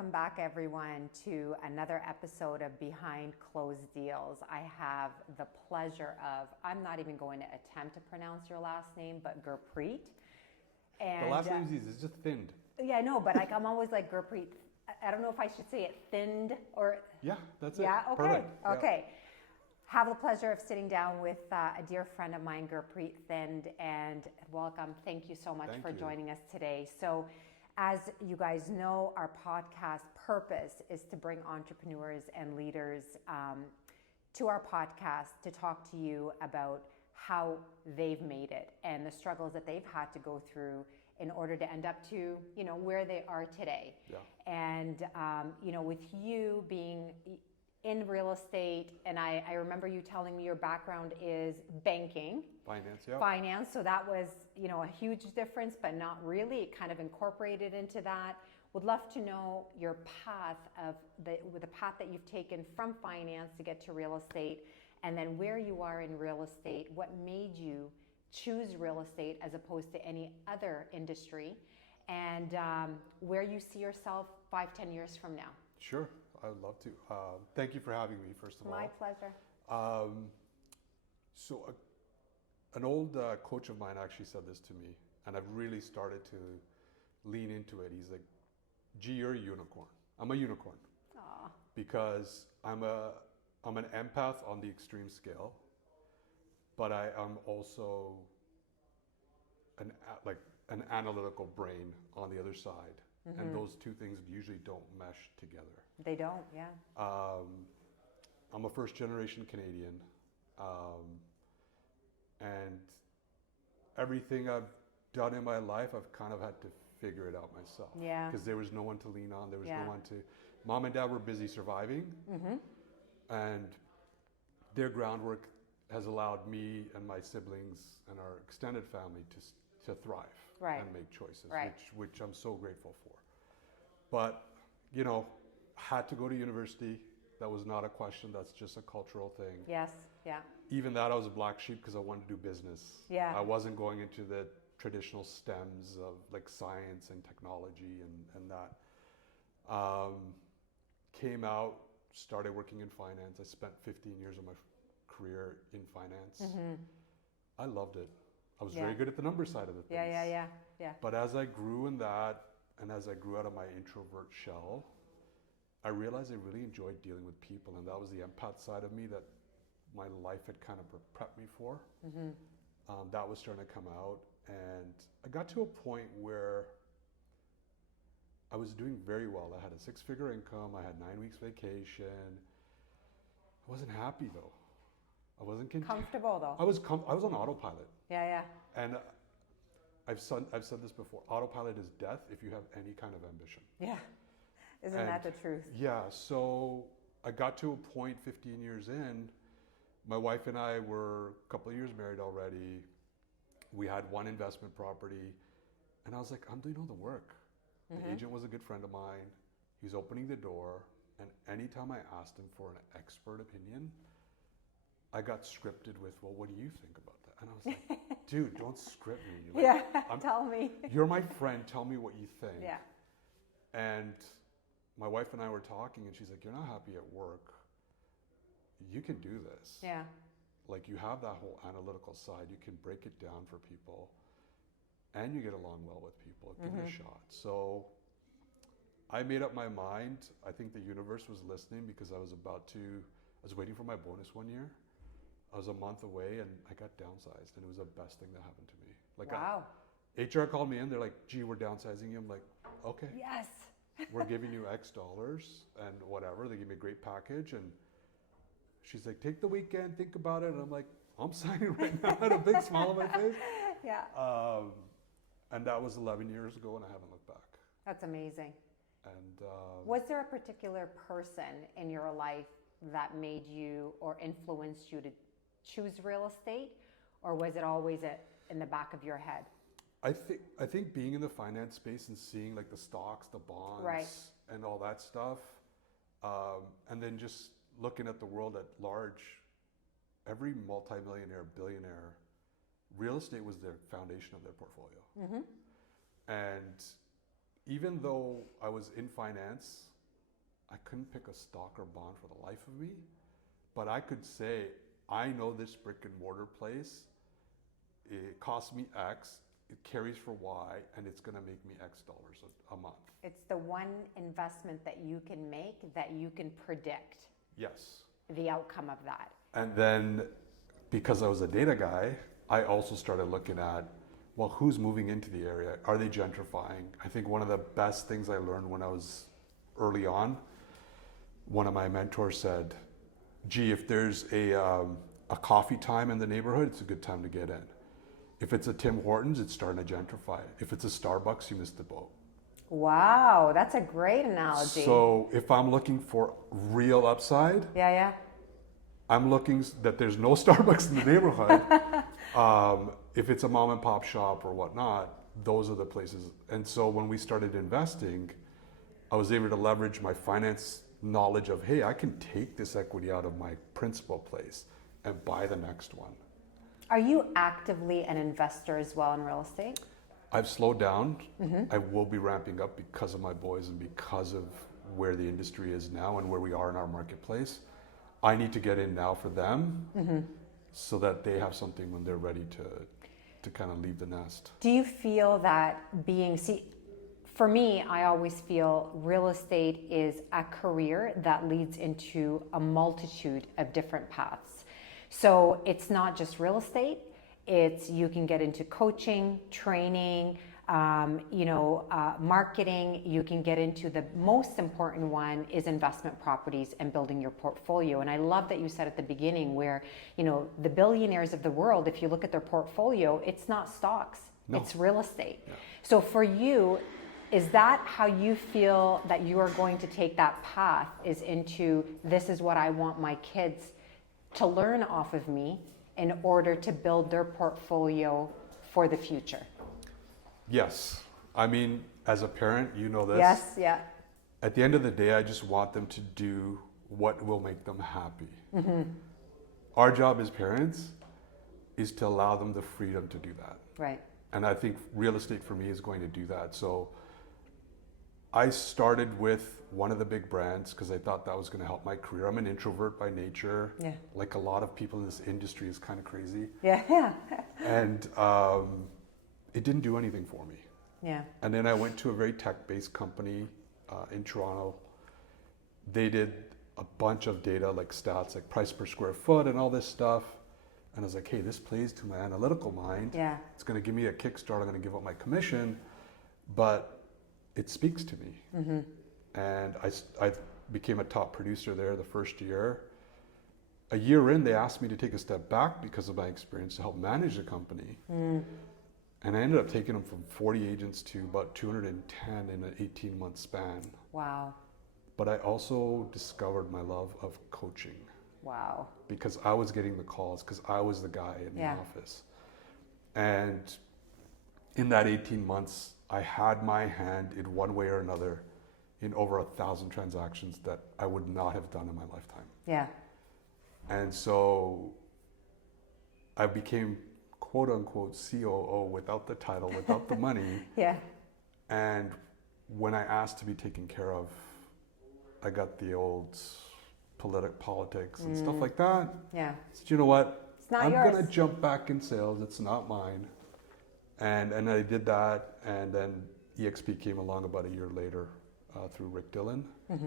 Welcome back, everyone, to another episode of Behind Closed Deals. I have the pleasure of, I'm not even going to attempt to pronounce your last name, but Gurpreet. And the last name's easy, it's just Thind. Yeah, I know, but I'm always like Gurpreet. I don't know if I should say it Thind or... Yeah, that's it. Yeah, okay, Perfect. okay. Yeah. Have the pleasure of sitting down with a dear friend of mine, Gurpreet Thind, and welcome. Thank you so much for joining us today. So, as you guys know, our podcast purpose is to bring entrepreneurs and leaders to our podcast to talk to you about how they've made it and the struggles that they've had to go through in order to end up to, where they are today. Yeah. And, with you being in real estate, and I remember you telling me your background is banking. Finance, yeah. Finance, so that was, a huge difference, but not really. It kind of incorporated into that. Would love to know your path the path that you've taken from finance to get to real estate, and then where you are in real estate. What made you choose real estate as opposed to any other industry, and where you see yourself 5-10 years from now? Sure, I would love to. Thank you for having me, first of all. My pleasure. An old coach of mine actually said this to me, and I've really started to lean into it. He's like, "Gee, you're a unicorn." I'm a unicorn. Aww. Because I'm an empath on the extreme scale, but I am also an analytical brain on the other side. Mm-hmm. And those two things usually don't mesh together. They don't, yeah. I'm a first generation Canadian. And everything I've done in my life, I've kind of had to figure it out myself. Yeah. Because there was no one to lean on. There was no one to... Mom and Dad were busy surviving. Mm-hmm. And their groundwork has allowed me and my siblings and our extended family to thrive and make choices, which I'm so grateful for. But, had to go to university. That was not a question. That's just a cultural thing. Yes, yeah. Even that, I was a black sheep because I wanted to do business. Yeah. I wasn't going into the traditional stems of like science and technology and that. Came out, started working in finance. I spent 15 years of my career in finance. Mm-hmm. I loved it. I was very good at the number side of the things. Yeah. But as I grew in that, and as I grew out of my introvert shell, I realized I really enjoyed dealing with people, and that was the empath side of me that my life had kind of prepped me for. Mm-hmm. That was starting to come out, and I got to a point where I was doing very well. I had a 6-figure income. I had 9 weeks vacation. I wasn't happy though. I wasn't comfortable though. I was on autopilot. Yeah. And I've said this before. Autopilot is death if you have any kind of ambition. Yeah. Isn't that the truth? Yeah. So I got to a point 15 years in. My wife and I were a couple of years married already. We had one investment property, and I was like, I'm doing all the work. Mm-hmm. The agent was a good friend of mine. He was opening the door, and anytime I asked him for an expert opinion, I got scripted with, well, what do you think about that? And I was like, dude, don't script me. Like, tell me. You're my friend. Tell me what you think. Yeah. And my wife and I were talking, and she's like, you're not happy at work. You can do this. Yeah. Like, you have that whole analytical side. You can break it down for people, and you get along well with people. Give it a shot. So I made up my mind. I think the universe was listening because I was waiting for my bonus one year. I was a month away, and I got downsized, and it was the best thing that happened to me. Like, wow. HR called me in. They're like, gee, we're downsizing you. I'm like, okay. Yes. We're giving you X dollars and whatever. They gave me a great package, and she's like, take the weekend, think about it. And I'm like, I'm signing right now. I had a big smile on my face. Yeah. And that was 11 years ago, and I haven't looked back. That's amazing. And was there a particular person in your life that made you or influenced you to choose real estate, or was it always in the back of your head? I think being in the finance space and seeing like the stocks, the bonds, and all that stuff, and then just looking at the world at large, every multimillionaire, billionaire, real estate was their foundation of their portfolio. Mm-hmm. And even though I was in finance I couldn't pick a stock or bond for the life of me, but I could say, I know this brick and mortar place, it costs me X, it carries for Y, and it's going to make me X dollars a month. It's the one investment that you can make that you can predict. Yes. The outcome of that. And then, because I was a data guy, I also started looking at, well, who's moving into the area? Are they gentrifying? I think one of the best things I learned when I was early on, one of my mentors said, gee, if there's a coffee time in the neighborhood, it's a good time to get in. If it's a Tim Hortons, it's starting to gentrify. If it's a Starbucks, you missed the boat. Wow, that's a great analogy. So if I'm looking for real upside, yeah, I'm looking that there's no Starbucks in the neighborhood. If it's a mom and pop shop or whatnot, those are the places. And so when we started investing, I was able to leverage my finance knowledge of, hey, I can take this equity out of my principal place and buy the next one. Are you actively an investor as well in real estate? I've slowed down. I will be ramping up because of my boys and because of where the industry is now and where we are in our marketplace. I need to get in now for them so that they have something when they're ready to kind of leave the nest. Do you feel that for me, I always feel real estate is a career that leads into a multitude of different paths. So it's not just real estate. You can get into coaching, training, marketing. You can get into the most important one is investment properties and building your portfolio. And I love that you said at the beginning where, the billionaires of the world, if you look at their portfolio, it's not stocks, it's real estate. Yeah. So for you, is that how you feel that you are going to take that path, is into this is what I want my kids to learn off of me in order to build their portfolio for the future? Yes. I mean, as a parent, you know this. Yes, yeah. At the end of the day, I just want them to do what will make them happy. Our job as parents is to allow them the freedom to do that. Right. And I think real estate for me is going to do that. So I started with one of the big brands because I thought that was going to help my career. I'm an introvert by nature. Yeah. Like a lot of people in this industry is kind of crazy. Yeah. And it didn't do anything for me. Yeah. And then I went to a very tech-based company in Toronto. They did a bunch of data, like stats, like price per square foot and all this stuff. And I was like, hey, this plays to my analytical mind. Yeah. It's going to give me a kickstart. I'm going to give up my commission, but it speaks to me. And I became a top producer there the first year. A year in, they asked me to take a step back because of my experience to help manage the company. And I ended up taking them from 40 agents to about 210 in an 18-month span. Wow. But I also discovered my love of coaching. Wow. Because I was getting the calls, because I was the guy in the office. And in that 18 months, I had my hand in one way or another in over 1,000 transactions that I would not have done in my lifetime. Yeah. And so I became quote unquote COO without the title, without the money. Yeah. And when I asked to be taken care of, I got the old politics and stuff like that. Yeah. I said, you know what? It's not I'm yours. going to jump back in sales. It's not mine. And I did that. And then EXP came along about a year later through Rick Dillon,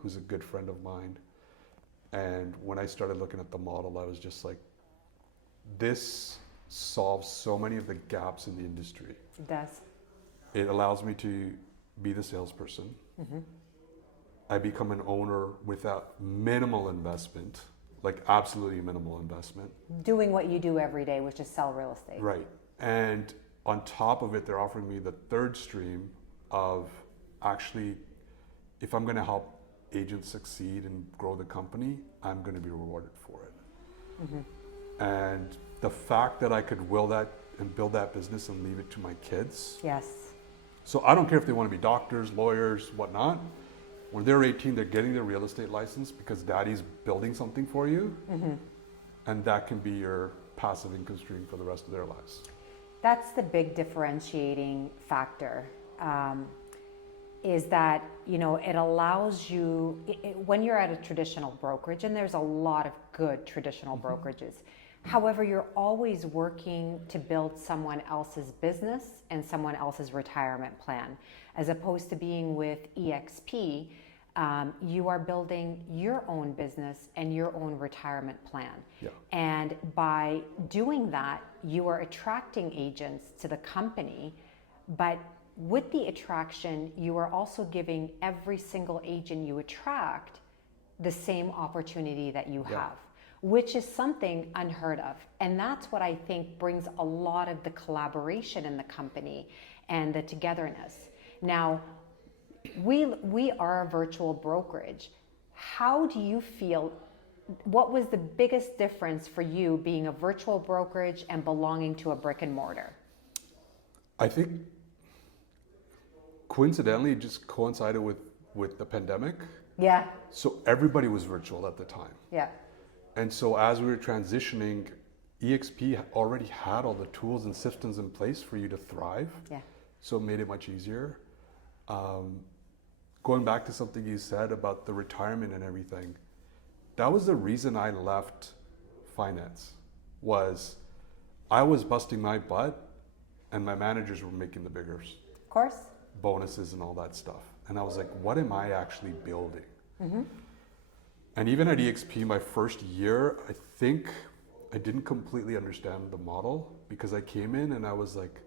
who's a good friend of mine. And when I started looking at the model, I was just like, this solves so many of the gaps in the industry. It does. It allows me to be the salesperson. I become an owner without minimal investment, like absolutely minimal investment. Doing what you do every day, which is sell real estate. Right. And on top of it, they're offering me the third stream of actually, if I'm going to help agents succeed and grow the company, I'm going to be rewarded for it. And the fact that I could will that and build that business and leave it to my kids. Yes. So I don't care if they want to be doctors, lawyers, whatnot. When they're 18, they're getting their real estate license because daddy's building something for you. And that can be your passive income stream for the rest of their lives. That's the big differentiating factor. is that, you know, it allows you, when you're at a traditional brokerage, and there's a lot of good traditional brokerages, however, you're always working to build someone else's business and someone else's retirement plan. As opposed to being with EXP, you are building your own business and your own retirement plan. Yeah. And by doing that, you are attracting agents to the company, but with the attraction, you are also giving every single agent you attract the same opportunity that you have, which is something unheard of. And that's what I think brings a lot of the collaboration in the company and the togetherness. Now, we are a virtual brokerage. How do you feel? What was the biggest difference for you being a virtual brokerage and belonging to a brick and mortar? I think coincidentally it just coincided with the pandemic. Yeah. So everybody was virtual at the time. Yeah. And so as we were transitioning, EXP already had all the tools and systems in place for you to thrive. Yeah. So it made it much easier. Going back to something you said about the retirement and everything, that was the reason I left finance. Was I was busting my butt and my managers were making the bigger Of course. bonuses and all that stuff. And I was like, what am I actually building? And even at EXP, my first year, I think I didn't completely understand the model because I came in and I was like,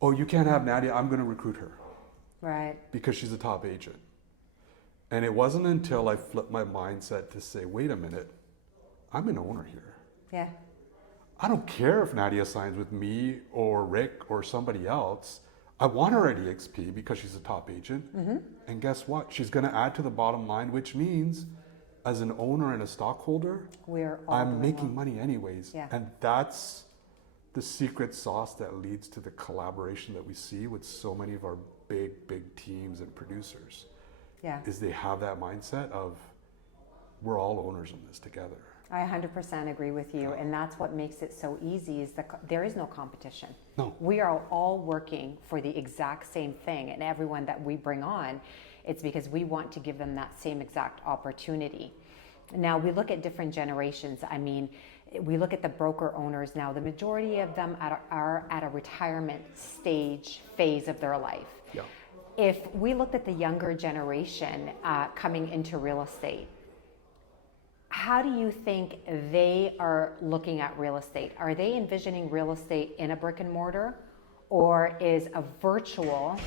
oh, you can't have Nadia, I'm going to recruit her. Right. Because she's a top agent. And it wasn't until I flipped my mindset to say, wait a minute, I'm an owner here. Yeah. I don't care if Nadia signs with me or Rick or somebody else. I want her at EXP because she's a top agent. And guess what? She's going to add to the bottom line, which means as an owner and a stockholder, I'm making money anyways. Yeah. And that's the secret sauce that leads to the collaboration that we see with so many of our big teams and producers. Yeah. Is they have that mindset of we're all owners in this together. I 100% agree with you, and that's what makes it so easy is there is no competition. No. We are all working for the exact same thing, and everyone that we bring on, it's because we want to give them that same exact opportunity. Now, we look at different generations. I mean, we look at the broker owners now, the majority of them are at a retirement phase of their life. Yeah. If we looked at the younger generation coming into real estate, how do you think they are looking at real estate? Are they envisioning real estate in a brick and mortar, or is a virtual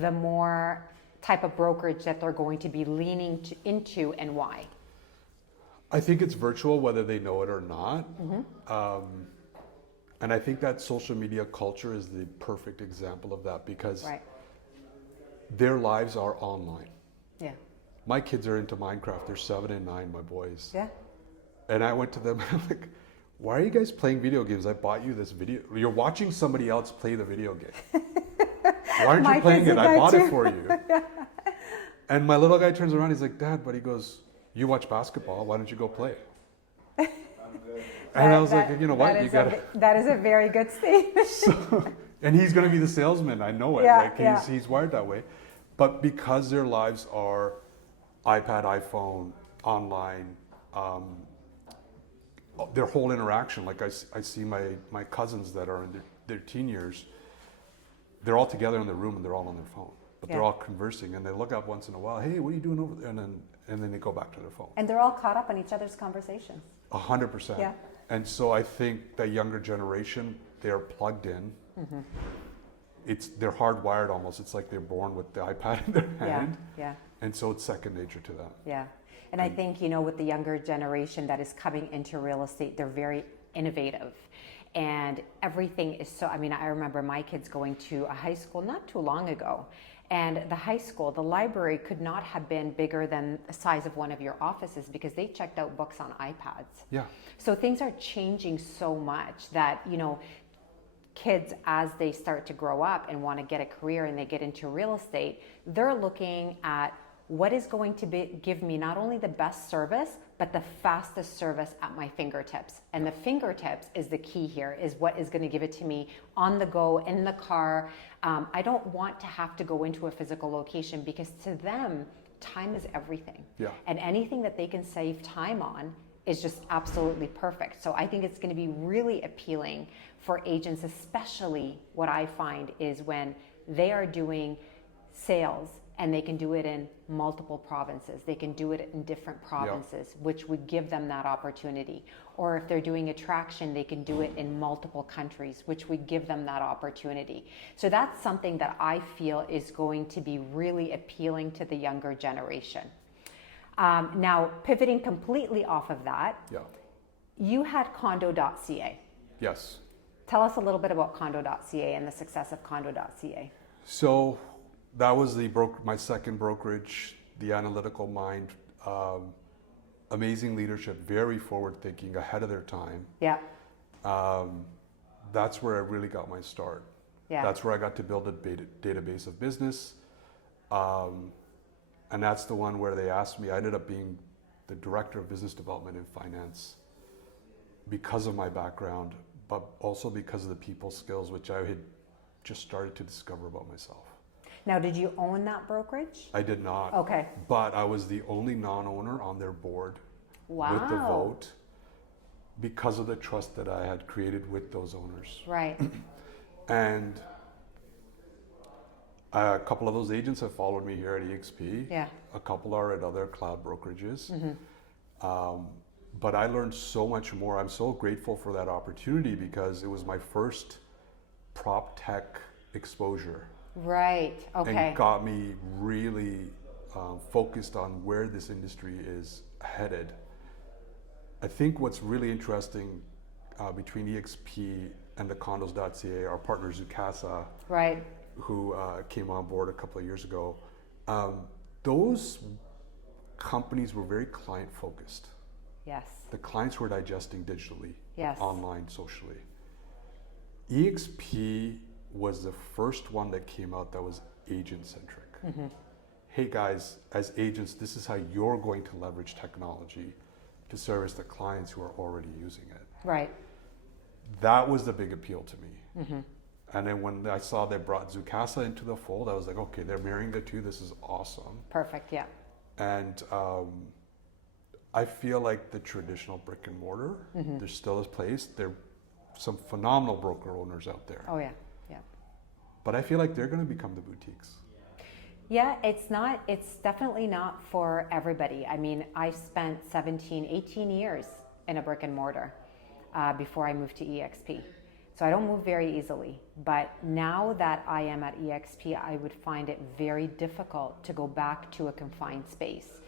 the more type of brokerage that they're going to be leaning into, and why? I think it's virtual whether they know it or not. And I think that social media culture is the perfect example of that because their lives are online. Yeah. My kids are into Minecraft. They're 7 and 9, my boys. Yeah. And I went to them and I'm like, why are you guys playing video games? I bought you this video. You're watching somebody else play the video game. Why aren't you playing it? I bought it for you. And my little guy turns around. He's like, Dad, but he goes, you watch basketball. Why don't you go play? And I was like, you know what? That is a very good statement. And he's going to be the salesman. I know it. Yeah, he's wired that way. But because their lives are iPad, iPhone, online, their whole interaction, like I see my cousins that are in their teen years, they're all together in the room and they're all on their phone. But they're all conversing and they look up once in a while, hey, what are you doing over there? And then they go back to their phone. And they're all caught up on each other's conversations. 100%. Yeah. And so I think the younger generation, they are plugged in. They're hardwired almost. It's like they're born with the iPad in their hand. Yeah. And so it's second nature to them. Yeah. And I think, with the younger generation that is coming into real estate, they're very innovative. And everything is I remember my kids going to a high school not too long ago. And the high school, the library could not have been bigger than the size of one of your offices because they checked out books on iPads. Yeah. So things are changing so much that, kids, as they start to grow up and want to get a career and they get into real estate, they're looking at what is going to give me not only the best service, but the fastest service at my fingertips. And the fingertips is the key here, is what is going to give it to me on the go, in the car. I don't want to have to go into a physical location, because to them, time is everything. Yeah. And anything that they can save time on is just absolutely perfect. So I think it's going to be really appealing for agents, especially what I find is when they are doing sales and they can do it in multiple provinces. They can do it in different provinces, which would give them that opportunity. Or if they're doing attraction, they can do it in multiple countries, which would give them that opportunity. So that's something that I feel is going to be really appealing to the younger generation. Now, pivoting completely off of that, you had condo.ca. Yes. Tell us a little bit about condo.ca and the success of condo.ca. So that was my second brokerage, the analytical mind. Amazing leadership, very forward thinking, ahead of their time. Yeah. That's where I really got my start. Yeah. That's where I got to build a database of business. And that's the one where they asked me, I ended up being the director of business development and finance because of my background, but also because of the people skills, which I had just started to discover about myself. Now, did you own that brokerage? I did not. Okay. But I was the only non-owner on their board with the vote because of the trust that I had created with those owners. Right. And a couple of those agents have followed me here at EXP. Yeah. A couple are at other cloud brokerages. But I learned so much more. I'm so grateful for that opportunity because it was my first prop tech exposure. Right. Okay. And got me really focused on where this industry is headed. I think what's really interesting between EXP and the condos.ca, our partner Zoocasa, right, who came on board a couple of years ago, those companies were very client focused. Yes. The clients were digesting digitally, yes, online, socially. EXP was the first one that came out that was agent-centric. Hey guys, as agents, this is how you're going to leverage technology to service the clients who are already using it. Right. That was the big appeal to me. And then when I saw they brought Zoocasa into the fold, I was like, okay, they're marrying the two. This is awesome. Perfect, yeah. And I feel like the traditional brick and mortar, there's still a place. There are some phenomenal broker owners out there. Oh, yeah, yeah. But I feel like they're going to become the boutiques. Yeah, it's definitely not for everybody. I mean, I spent 17, 18 years in a brick and mortar before I moved to EXP. So I don't move very easily. But now that I am at EXP, I would find it very difficult to go back to a confined space.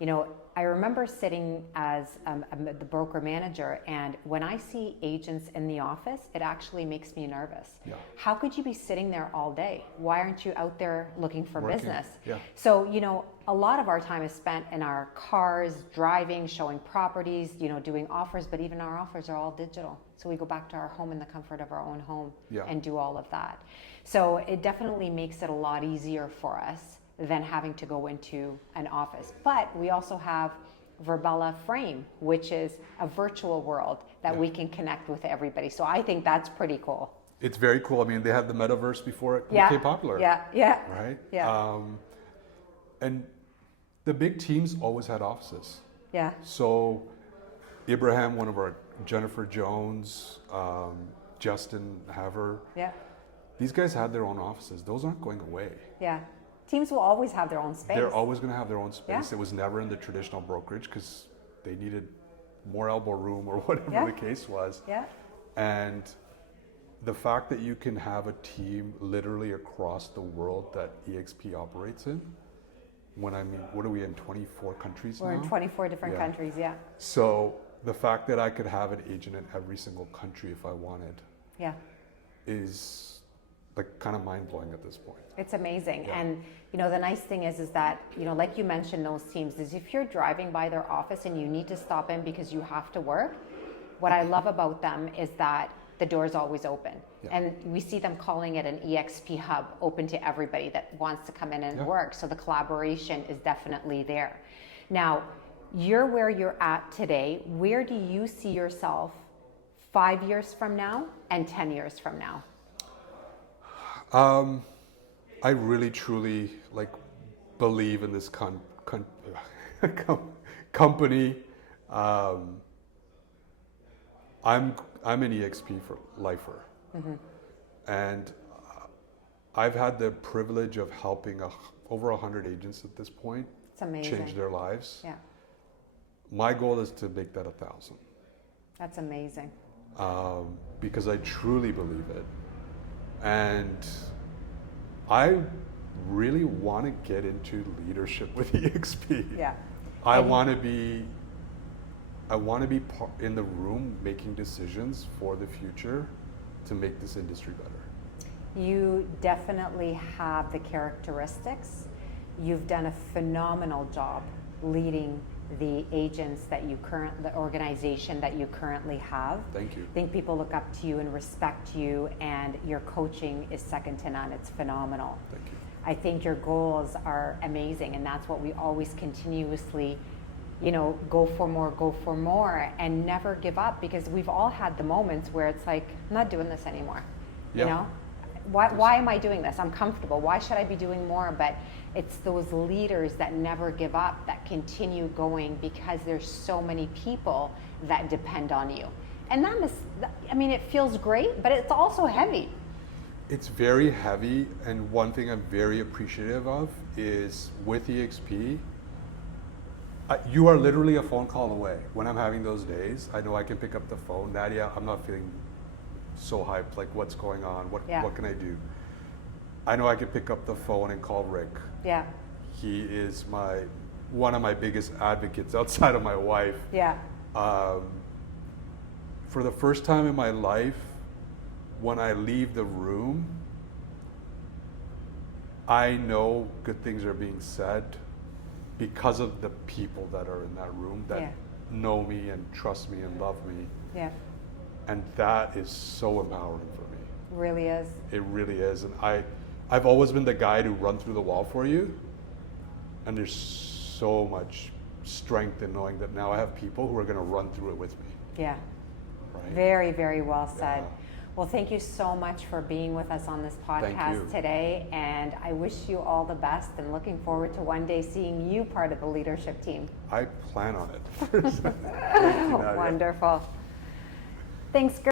You know, I remember sitting as the broker manager, and when I see agents in the office, it actually makes me nervous. Yeah. How could you be sitting there all day? Why aren't you out there looking for Working. business? Yeah. So, you know, a lot of our time is spent in our cars, driving, showing properties, you know, doing offers, but even our offers are all digital. So we go back to our home in the comfort of our own home and do all of that. So it definitely makes it a lot easier for us than having to go into an office. But we also have Verbella Frame, which is a virtual world that we can connect with everybody. So I think that's pretty cool. It's very cool. I mean, they had the metaverse before it became popular. Yeah, yeah. Right? Yeah. And the big teams always had offices. Yeah. So Ibrahim, one of our, Jennifer Jones, Justin Haver, these guys had their own offices. Those aren't going away. Yeah. Teams will always have their own space. They're always going to have their own space. Yeah. It was never in the traditional brokerage because they needed more elbow room or whatever the case was. Yeah. And the fact that you can have a team literally across the world that EXP operates in, when I mean, what are we in, 24 countries now? We're in 24 different countries, So the fact that I could have an agent in every single country if I wanted is like kind of mind-blowing at this point. It's amazing. And you know, the nice thing is that, you know, like you mentioned, those teams, is if you're driving by their office and you need to stop in because you have to work, what I love about them is that the door's always open. Yeah. And we see them calling it an EXP hub, open to everybody that wants to come in and work. So the collaboration is definitely there. Now, you're where you're at today. Where do you see yourself 5 years from now and 10 years from now? I really truly believe in this company. I'm an EXP for lifer, and I've had the privilege of helping over 100 agents at this point. It's amazing. Change their lives. Yeah. My goal is to make that 1,000. That's amazing. Because I truly believe it, and I really want to get into leadership with EXP. Yeah. I want to be in the room making decisions for the future to make this industry better. You definitely have the characteristics. You've done a phenomenal job leading the agents the organization that you currently have. Thank you. I think people look up to you and respect you, and your coaching is second to none. It's phenomenal. Thank you. I think your goals are amazing, and that's what we always continuously, go for more, and never give up, because we've all had the moments where it's like, I'm not doing this anymore. Yeah. Why am I doing this? I'm comfortable. Why should I be doing more? But it's those leaders that never give up, that continue going, because there's so many people that depend on you. And it feels great, but it's also heavy. It's very heavy, and one thing I'm very appreciative of is with EXP, you are literally a phone call away. When I'm having those days, I know I can pick up the phone. Nadia, I'm not feeling so hyped, what's going on? What can I do? I know I can pick up the phone and call Rick. Yeah. He is one of my biggest advocates outside of my wife. Yeah. For the first time in my life, when I leave the room, I know good things are being said because of the people that are in that room that know me and trust me and love me. Yeah. And that is so empowering for me. Really is. It really is. And I've always been the guy to run through the wall for you. And there's so much strength in knowing that now I have people who are going to run through it with me. Yeah. Right? Very, very well said. Yeah. Well, thank you so much for being with us on this Thank podcast you. today. And I wish you all the best, and looking forward to one day seeing you part of the leadership team. I plan on it. Thank you, Nadia. Wonderful. Thanks,